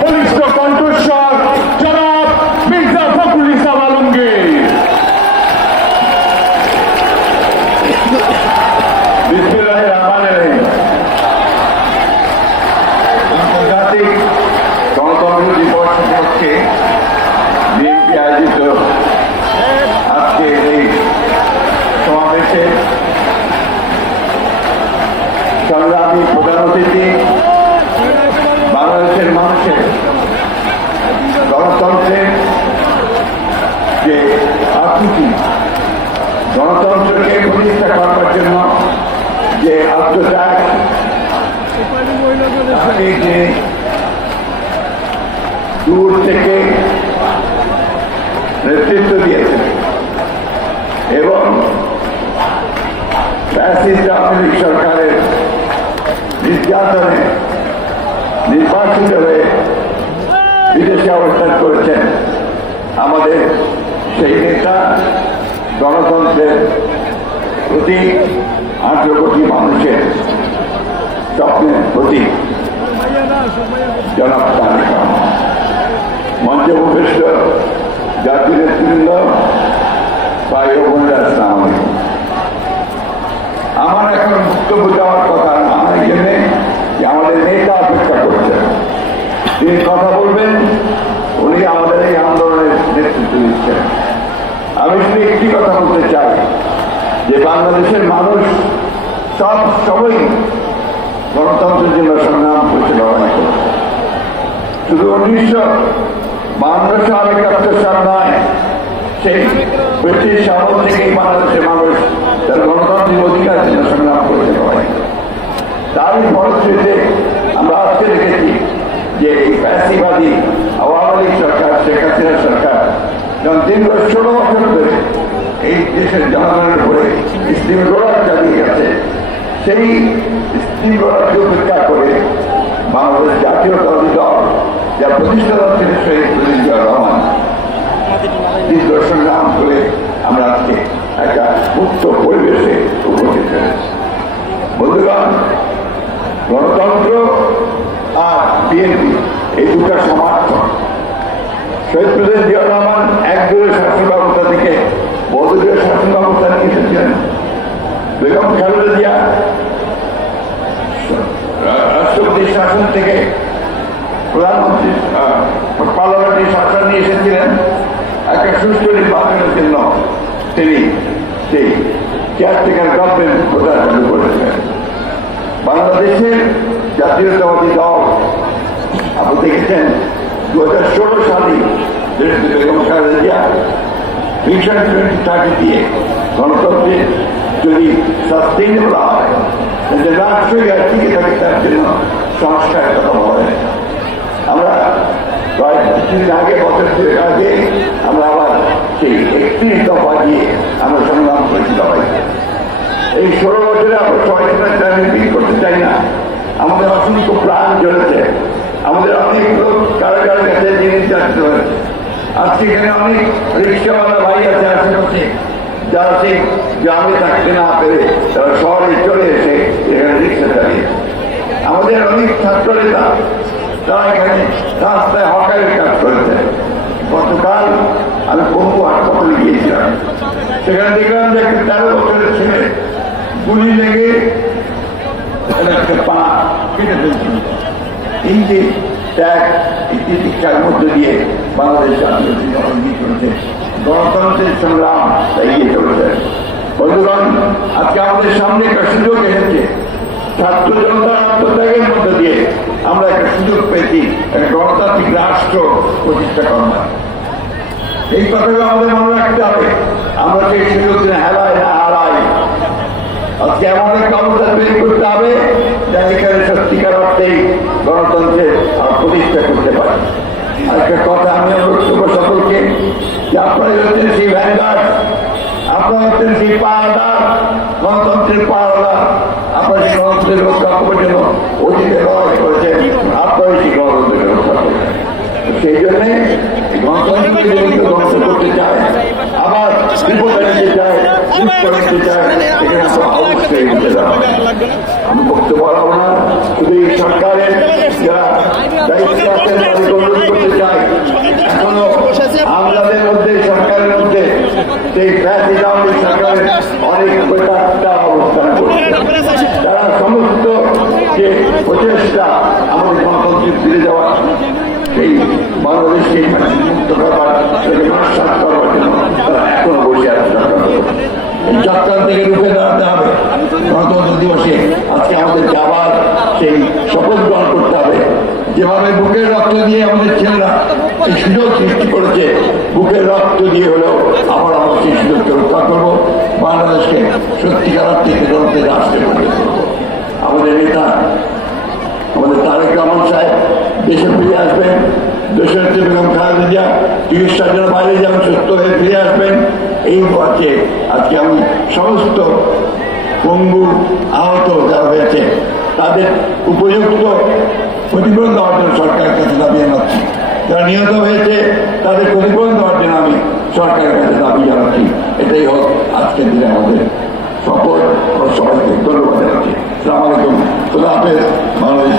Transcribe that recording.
বলিষ্ঠ কণ্ঠস্বর জনাব মির্জা ফখরুল ইসলাম আলমগীর। বিসমিল্লাহির রহমানির রহিম। আন্তর্জাতিক গণতন্ত্র দিবস উপলক্ষে বিএনপি আয়োজিত আজকে এই সমাবেশে সংগ্রামী প্রধান অতিথি বাংলাদেশের মানুষের গণতন্ত্রের যে আকুতি, গণতন্ত্রকে প্রতিষ্ঠা করবার জন্য যে আত্মত্যাগ, তাকে যে দূর থেকে নেতৃত্ব দিয়েছেন এবং ফ্যাসিস্ট আওয়ামী লীগ সরকারের নির্যাতনে নির্বাচিত হয়ে বিদেশে অবস্থান করেছেন আমাদের সেই নেতা, গণতন্ত্রের প্রতি 18 কোটি মানুষের স্বপ্নের প্রতীক জনাব তারেক রহমান। মঞ্চে উপবিষ্ট জাতীয় নেতৃবৃন্দ, ভাই ও বোনেরা, আসসালামু আলাইকুম। আমার এখন বক্তব্য দেওয়ার কথা না, এই জন্যে যে আমাদের নেতা অপেক্ষা করছেন, তিনি কথা বলবেন, উনি আমাদের এই আন্দোলনের নেতৃত্ব দিচ্ছেন। আমি শুধু একটি কথা বলতে চাই যে বাংলাদেশের মানুষ সবাই গণতন্ত্রের জন্য সংগ্রাম করছে, লড়াই করছে। শুধু 1952 সাল 71 সাল নয়, সেই ব্রিটিশ আমল থেকেই বাংলাদেশের মানুষ তার গণতান্ত্রিক অধিকারের জন্য সংগ্রাম করছে, লড়াই করছে। তারই ফলশ্রুতিতে আমরা আজকে দেখেছি যে এই ফ্যাসিবাদী আওয়ামী লীগ সরকার, শেখ হাসিনা সরকার যখন দীর্ঘ 16 বছর ধরে এই দেশের জনগণের উপরে স্টিম রোলার চালিয়ে গেছে, সেই স্টিম রোলারকে উপেক্ষা করে বাংলাদেশ জাতীয়তাবাদী দল, যা প্রতিষ্ঠাতা ছিলেন শহীদ জিয়াউর রহমান, দীর্ঘ সংগ্রাম করে আমরা আজকে একটা মুক্ত পরিবেশে উপস্থিত হয়েছি। বন্ধুগণ, গণতন্ত্র আর বিএনপি এই দুটা সমর্থন। শহীদ প্রেসিডেন্ট জিয়াউর রহমান একদলীয় শাসন ব্যবস্থা থেকে বহুদলীয় শাসন ব্যবস্থা নিয়ে এসেছিলেন। বেগম খালেদা জিয়া রাষ্ট্রপতির শাসন থেকে প্রধানমন্ত্রী পার্লামেন্টের শাসন নিয়ে এসেছিলেন। একটা সুষ্ঠু নির্বাচনের জন্য তিনি সেই কেয়ারটেকার গভর্নমেন্ট প্রচার চালু করেছিলেন। বাংলাদেশের জাতীয়তাবাদী দল আপনি দেখেছেন 2016 সালে বেগম খালেদা জিয়া ভিশন 2030 দিয়ে গণতন্ত্রের যদি সাস্টেইনেবল হয়, রাষ্ট্রীয় টিকে থাকে, তার জন্য সংস্কারের কথা বলা হয়। আমরা প্রায় কিছুদিন আগে, বছর দুয়েক আগে আমরা আবার সেই 31 দফা দিয়ে আমরা সংগ্রাম করেছি সবাইকে। এই 16 বছরে আমরা সবাই রিপিট করতে চাই না। আমাদের অসংখ্য প্রাণ জ্বলেছে, আমাদের অনেক লোক কারাগারের কাছে জিনিস আসতে হয়েছে। আজকে এখানে অনেক রিক্সাওয়ালা ভাই আছে আশেপাশে, যারা সেই গ্রামে থাকতে না পেরে তারা শহরে চলে এসে এখানে রিক্সা চালিয়ে। আমাদের অনেক ছাত্র নেতা তারা এখানে রাস্তায় হকারের কাজ করেছে। গতকাল আমি বহু হাসপাতালে গিয়েছিলাম, সেখানে দেখলাম যে একটা 13 বছরের ছেলে গুলি লেগে একটা পা কেটে ফেলছিল। এই যে ত্যাগ, এই চিকিৎসার মধ্যে দিয়ে বাংলাদেশ করেছে, গণতন্ত্রের সংগ্রাম এগিয়ে চলেছে। বন্ধুগণ, আজকে আমাদের সামনে একটা সুযোগ এসেছে। ছাত্র জনতার আত্মত্যাগের মধ্যে দিয়ে আমরা একটা সুযোগ পেয়েছি একটা গণতান্ত্রিক রাষ্ট্র প্রতিষ্ঠা করার। এই কথাগুলো আমাদের মনে রাখতে হবে। আমরা সেই সুযোগ হেলায় না হারাই। আজকে এমন একটা অবস্থা তৈরি করতে হবে যা এখানে সত্যিকার অর্থেই গণতন্ত্রের প্রতিষ্ঠা করতে পারে। আরেকটা কথা আমি অনুরোধ করবো সকলকে যে আপনারা হচ্ছেন সেই ভ্যানগার্ড, আপনারা হচ্ছেন সেই পাহাড়দার, গণতন্ত্রের পাহাড়দার। আপনারা সেই গণতন্ত্রের রক্ষা করার জন্য অতীতে লড়াই করেছেন, আপনারাই সেই গণতন্ত্রের রক্ষা করেছেন। সেই জন্যে গণতন্ত্রকে যদি ধ্বংস করতে চায়, আবার বিপদে নিতে চায়, করতে চায় এখানে আমরা অবশ্যই উঠে যাবো। আমি বক্তব্য বলবো না, শুধু এই সরকারের যারা দায়িত্বে আছেন তাদেরকে অনুরোধ করতে চাই, এখনো আমাদের মধ্যে সরকারের মধ্যে সেই ফ্যাসিবাদী সরকারের অনেক বেকারটা অবস্থান করছে। তারা সমস্ত যে প্রচেষ্টা আমাদের গণতন্ত্রে ফিরে যাওয়া, সেই বাংলাদেশকে মুক্ত করার নস্বাত করার জন্য তারা এখনো বসে আছে। এই চক্রান্ত থেকে রুখে দাঁড়াতে হবে। গণতন্ত্র দিবসে আজকে আমাদের আবার সেই শপথ গ্রহণ করতে হবে। যেভাবে বুকের রক্ত দিয়ে আমাদের ছেলেরা এই সুযোগ সৃষ্টি করেছে, বুকের রক্ত দিয়ে হলেও আবার আমরা সেই সুযোগকে রক্ষা করবো, বাংলাদেশকে সত্যিকার অর্থে গণতন্ত্রের রাষ্ট্রে পরিণত করবো। আমাদের নেতা আমাদের তারেক রহমান সাহেব দেশে ফিরে আসবেন, দেশের বেগম খালেদা জিয়া চিকিৎসার জন্য বাইরে যাবেন, সুস্থ হয়ে ফিরে আসবেন। এই দোয়াকে আজকে আমি সমস্ত পঙ্গু আহত যারা হয়েছে তাদের উপযুক্ত ক্ষতিপূরণ দেওয়ার জন্য সরকারের কাছে দাবি জানাচ্ছি। যারা নিহত হয়েছে তাদের ক্ষতিপূরণ দেওয়ার জন্য আমি সরকারের কাছে দাবি জানাচ্ছি। এটাই হোক আজকের দিনে আমাদের সফল। সবাইকে ধন্যবাদ জানাচ্ছি। আসসালামু আলাইকুম, খোদা হাফেজ, বাংলাদেশ।